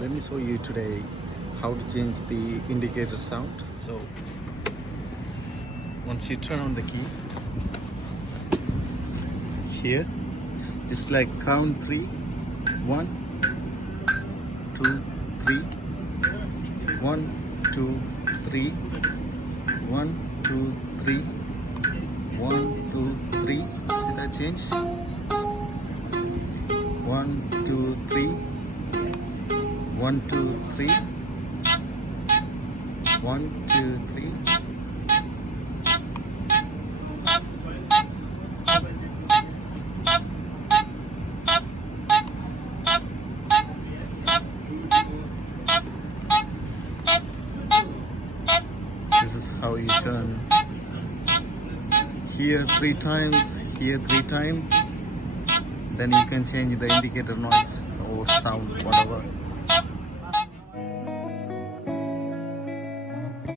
let me show you today how to change the indicator sound. So once you turn on the key here, just like count 3, 1, 2, 3, 1, 2, 3, 1, 2, 3, 1, 2, 3. See that change? 1, 2, 3, 1, 2, 3, 1, 2, 3. This is how you turn here 3 times, here 3 times. Then you can change the indicator noise or sound, whatever.